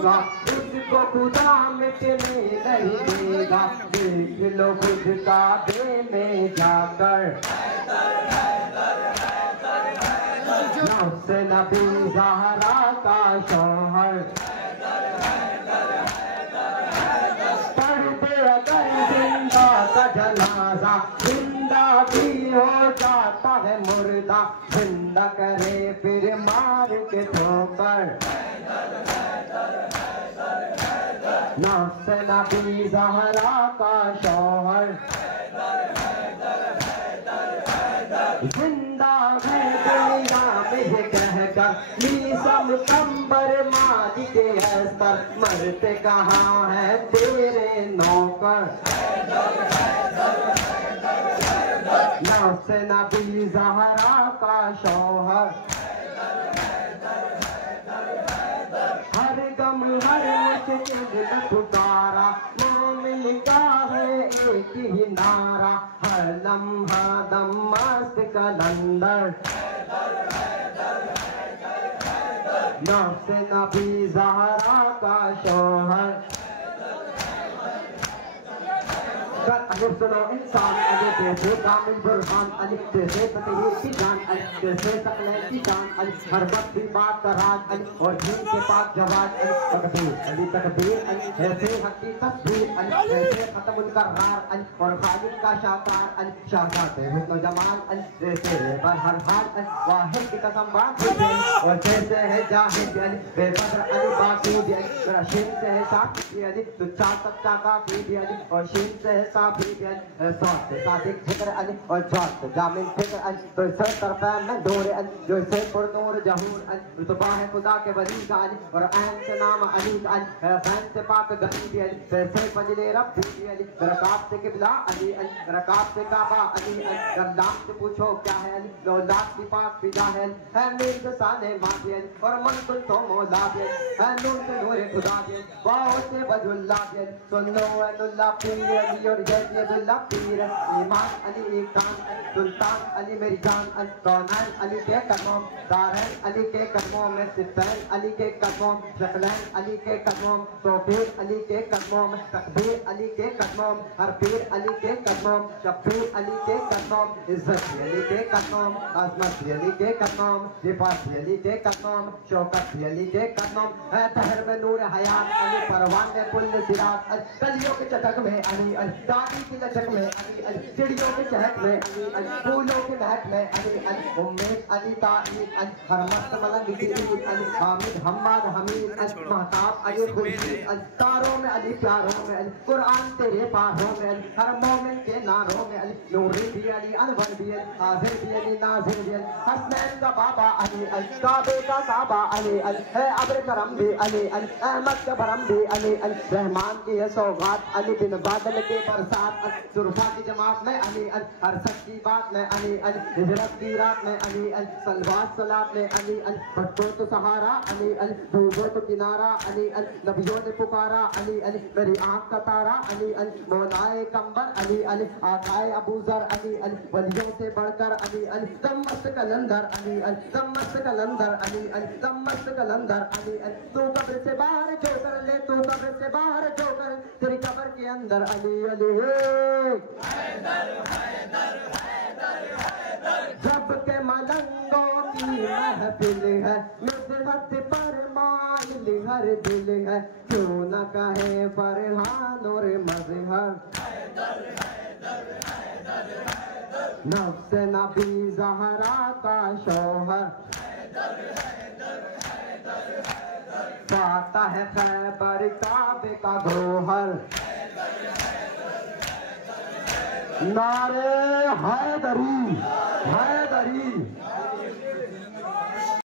दूंगा, उसको खुदा मिटने नहीं देगा। देख लो खुद काबे में जाकर, नफ्स नबी ज़हरा का शौहर, पढ़ते अगर जिंदा का जनाजा, जिंदा भी हो जाता है मुर्दा, जिंदा करे फिर मार के ठोकर। नफ्स नबी ज़हरा का शौहर, जिंदा है दुनिया में ये कहकर, मीसम कंबर माज के अस्तर, मरते कहाँ है तेरे नौकर। नफ्स नबी ज़हरा का शौहर, हर गम हर मुश्किल में पुकारा, मोमिन का है एक ही नारा, हर लम्हा दम मस्त कलंदर। नफ्स नबी ज़हरा का शौहर, अलिफ सुनो इंसान, अलिफ जैसे कामिल बुरहान, अलिफ जैसे फतेह की जान, अलिफ जैसे सकले की जान, अलिफ हर वक्त भी बात का राज, अलिफ और जीन के पाक जवाब, अलिफ तकबीर अलिफ तकबीर, अलिफ जैसे हकी तस्वीर, अलिफ जैसे खत्मुल करार, अलिफ और खालिद का शाकार, अलिफ शाहजादे हुस्न जमाल, अलिफ जैसे बहर हाल, अलिफ वाहिद की कसम बात है, और जैसे है जाहिद, अलिफ बेबदर अलिफ बाकी भी, अलिफ मेरा शीन से है साकी, अलिफ तुझा सच्चा काफी भी, अलिफ और शीन से है साफी भी, अलिफ सौत से सादिक फिक्र, अलिफ और जौत जामिन फिक्र, अलिफ तो सर तरफा में डोरे, अलिफ जो से पुरनूर जहूर, अलिफ तो है खुदा के वली का, अलिफ और ऐन से नाम अली का, अलिफ फैन से पाक गली भी, अलिफ से फजले रब भी, अलिफ रकाब से किबला अली, अलिफ रकाब से काबा अली, अलिफ गल्लाम से पूछो क्या है, अलिफ लौलाद की पाक फिजा है, मीर के साने माँ भी, अलिफ और मन कुल तो मौला भी, है नूर से नूर खुदा भी, बहुत से बजुल्ला भी, सुनो अल्लाह पीर अली और जैसे अब्दुल्ला पीर, इमाम अली एक कान, सुल्तान अली मेरी जान, कौनैन अली के कदमों, दारैन अली के कदमों में, सिफ़ैन अली के कदमों, शकलैन अली के कदमों, तौफीर अली के कदमों में, तकबीर अली के कदमों, हर पीर अली के कदमों, शब्बीर अली के कदमों, इज्जत अली के कदमों, अज़मत अली के कदमों, लिबास अली के कदमों, शौकत अली के कदमों, है तहर में नूर हयात अली, परवान में पुल सिरात, कलियों के चटक में अली, दादी की लचक में अली, चिड़ियों के चहक में अली, फूलों के महक में अली, उम्मीद अली ताईद अली, हर मस्त मलंग की ईद अली, हामिद हम्माद हमीद अली, महताब अली खुर्शीद अली, तारों में अली प्यारों में अली, कुरान तेरे पारों में अली, हर मोमिन के नारों में अली, नूरी भी अली, अनवर भी अली, हाजिर भी अली, नाजिर भी अली, हसनैन का बाबा अली, काबे का काबा अली, है अब्र करम भी अली, अहमद का भरम भी अली, रहमान की है सौगात अली, बिन बादल के बरसात, सुरफा की जमात में अली, हर सच्ची बात में अली, हिजरत की रात में अली, सलवात सलात में अली, भट्टो तो सहारा अली, डूबो तो किनारा अली, नबियों ने पुकारा अली, मेरी आँख का तारा अली, मौलाए कंबर अली, आकाए अबूजर अली, वलियों से बढ़कर अली, दमस्त कलंदर अली, दमस्त कलंदर अली, दमस्त कलंदर अली, तू कब्र से बाहर जो कर ले, तू कब्र से बाहर जो कर, तेरी कब्र के अंदर अली अली जब के मलंगों की महफिल है, मिज़हत पर माइल हर दिल है, क्यों न कहे फरहान और मज़हर। नफ्स नबी ज़हरा का शौहर, पाता है खैबर काबे का गोहर। नारे हैदरी हैदरी।